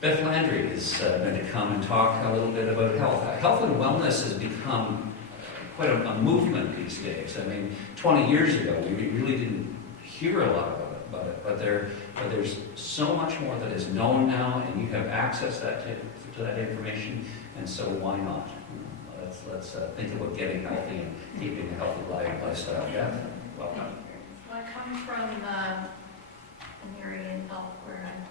Beth Landry is going to come and talk a little bit about health. Health and wellness has become quite a movement these days. I mean, 20 years ago, we really didn't hear a lot about it, but there's so much more that is known now, and you have access to that information, and so why not? Let's think about getting healthy and keeping a healthy lifestyle. Yeah, welcome. So I come from an area in health where I'm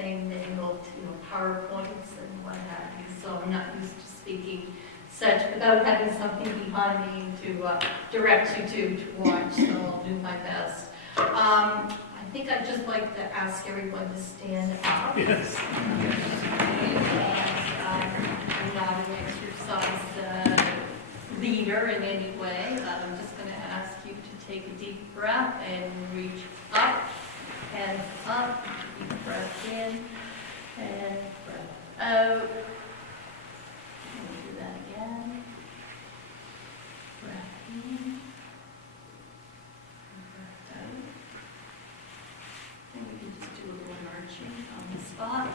famed angled, PowerPoints and what have you. So I'm not used to speaking such without having something behind me to direct you to watch. So I'll do my best. I think I'd just like to ask everyone to stand up. Yes. I'm not an exercise leader in any way. I'm just going to ask you to take a deep breath and reach up, hands up, deep breath in, and breath out. We'll do that again. Breath in, and breath out. And we can just do a little marching on the spot.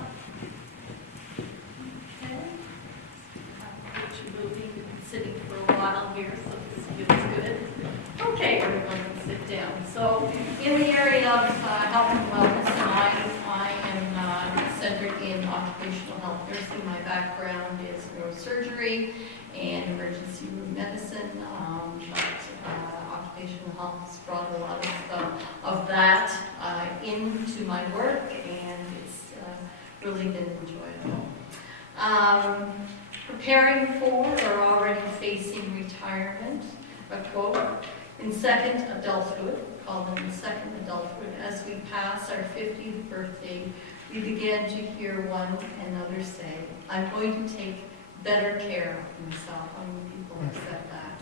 Okay. I'll get you moving. You've been sitting for a while here, so this feels good. Okay, everyone can sit down. So in the area of health and wellness, I am centered in occupational health nursing. My background is neurosurgery and emergency room medicine. Occupational health has brought a lot of that into my work, and it's really been enjoyable. Preparing for or already facing retirement, a quote, in second adulthood, called in the second adulthood, as we pass our 50th birthday, we began to hear one another say, I'm going to take better care of myself. How many people have said that?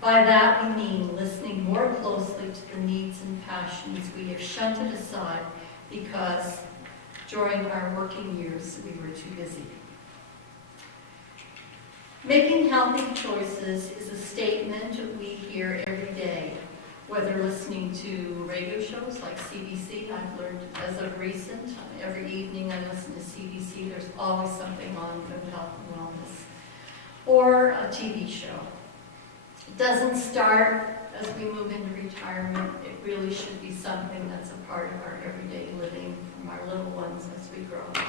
By that we mean listening more closely to the needs and passions we have shunted aside because during our working years we were too busy. Making healthy choices is a statement we hear every day, whether listening to radio shows like CBC. I've learned as of recent, every evening I listen to CBC, there's always something on about health and wellness, or a TV show. It doesn't start as we move into retirement. It really should be something that's a part of our everyday living from our little ones as we grow up.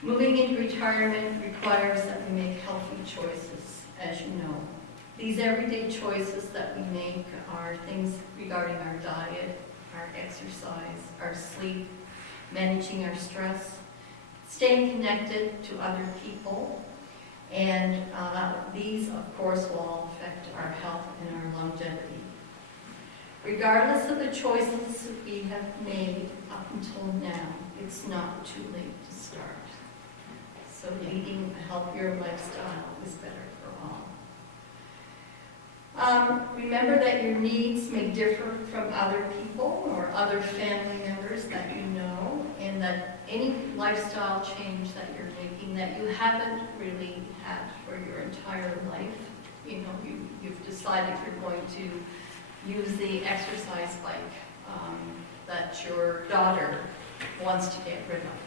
Moving into retirement requires that we make healthy choices, as you know. These everyday choices that we make are things regarding our diet, our exercise, our sleep, managing our stress, staying connected to other people, and these, of course, will all affect our health and our longevity. Regardless of the choices we have made up until now, it's not too late to start. So leading a healthier lifestyle is better for all. Remember that your needs may differ from other people or other family members that you know, and that any lifestyle change that you're making that you haven't really had for your entire life, you've decided you're going to use the exercise bike that your daughter wants to get rid of.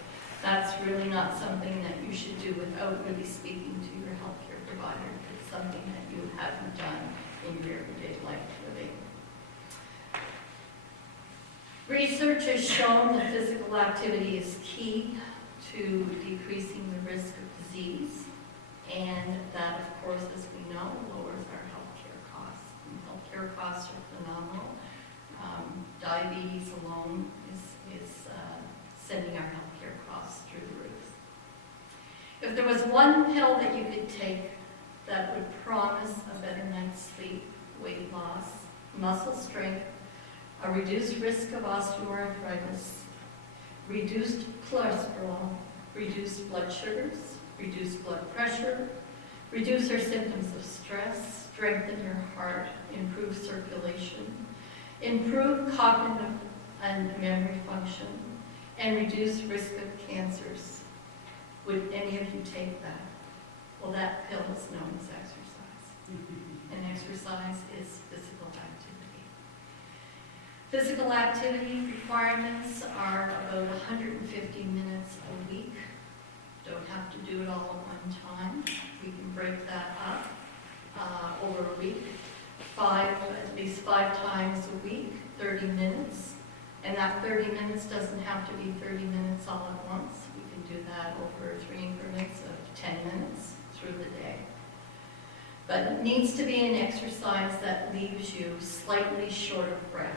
That's really not something that you should do without really speaking to your healthcare provider. It's something that you haven't done in your everyday life living. Research has shown that physical activity is key to decreasing the risk of disease, and that, of course, as we know, lowers our healthcare costs. And healthcare costs are phenomenal. Diabetes alone is sending our healthcare costs through the roof. If there was one pill that you could take that would promise a better night's sleep, weight loss, muscle strength, a reduced risk of osteoarthritis, reduced cholesterol, reduced blood sugars, reduced blood pressure, reduce your symptoms of stress, strengthen your heart, improve circulation, improve cognitive and memory function, and reduce risk of cancers. Would any of you take that? Well, that pill is known as exercise. And exercise is physical activity. Physical activity requirements are about 150 minutes a week. Don't have to do it all at one time. We can break that up over a week. At least 5 times a week, 30 minutes. And that 30 minutes doesn't have to be 30 minutes all at once. We can do that over 3 increments of 10 minutes through the day. But it needs to be an exercise that leaves you slightly short of breath.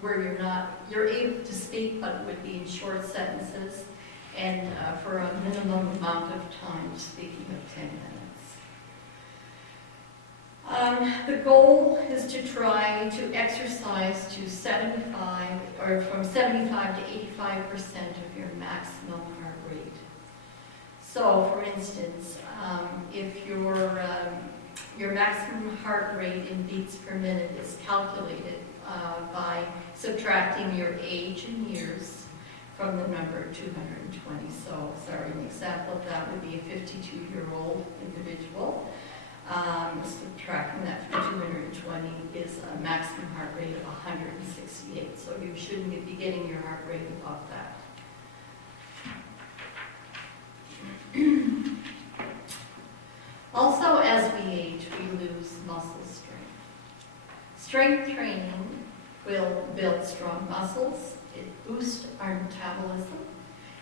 Where you're able to speak, but it would be in short sentences, and for a minimum amount of time, speaking of 10 minutes. The goal is to try to exercise to 75, or from 75 to 85% of your maximum heart rate. So, for instance, if your maximum heart rate in beats per minute is calculated by subtracting your age in years from the number 220. So, an example of that would be a 52-year-old individual. Subtracting that from 220 is a maximum heart rate of 168. So you shouldn't be getting your heart rate above that. Also, as we age, we lose muscle strength. Strength training will build strong muscles, it boosts our metabolism,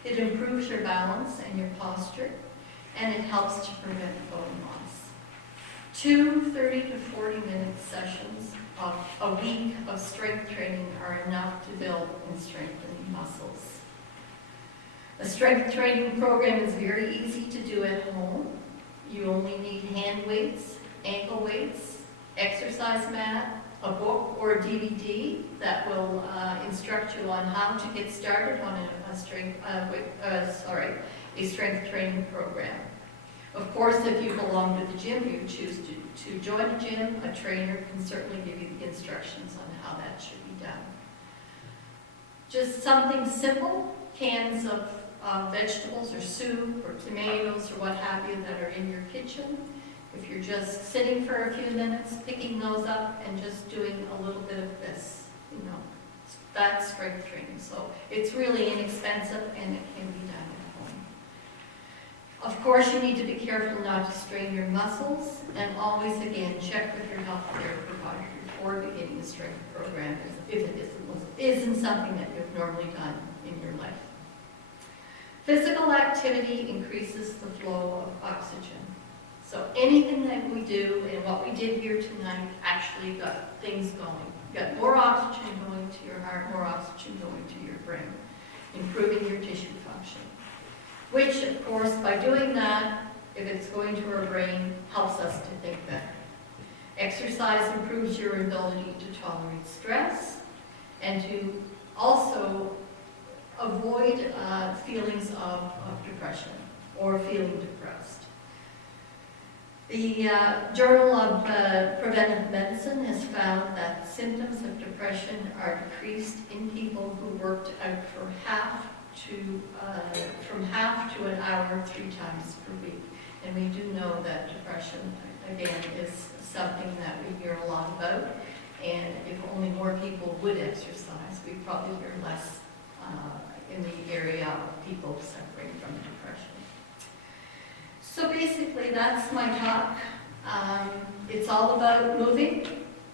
it improves your balance and your posture, and it helps to prevent bone loss. 2 30 to 40-minute sessions of a week of strength training are enough to build and strengthen muscles. A strength training program is very easy to do at home. You only need hand weights, ankle weights, exercise mat, a book or a DVD that will instruct you on how to get started on a strength training program. Of course, if you belong to the gym, you choose to join a gym, a trainer can certainly give you the instructions on how that should be done. Just something simple, cans of vegetables or soup or tomatoes or what have you that are in your kitchen. If you're just sitting for a few minutes, picking those up and just doing a little bit of this, that's strength training. So it's really inexpensive and it can be done at home. Of course, you need to be careful not to strain your muscles, and always, again, check with your healthcare provider before beginning a strength program if it isn't something that you've normally done in your life. Physical activity increases the flow of oxygen. So anything that we do, and what we did here tonight, actually got things going. You got more oxygen going to your heart, more oxygen going to your brain, improving your tissue function. Which, of course, by doing that, if it's going to our brain, helps us to think better. Exercise improves your ability to tolerate stress and to also avoid feelings of depression or feeling depressed. The Journal of Preventive Medicine has found that symptoms of depression are decreased in people who worked out from half to an hour 3 times per week. And we do know that depression, again, is something that we hear a lot about. And if only more people would exercise, we'd probably hear less in the area of people suffering from depression. So basically, that's my talk. It's all about moving.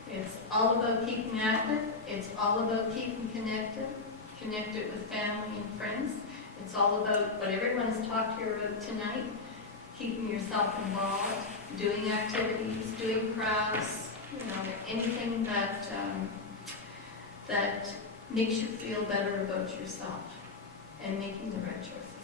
It's all about keeping active. It's all about keeping connected with family and friends. It's all about what everyone has talked here about tonight, keeping yourself involved, doing activities, doing crafts, anything that makes you feel better about yourself, and making the right choices.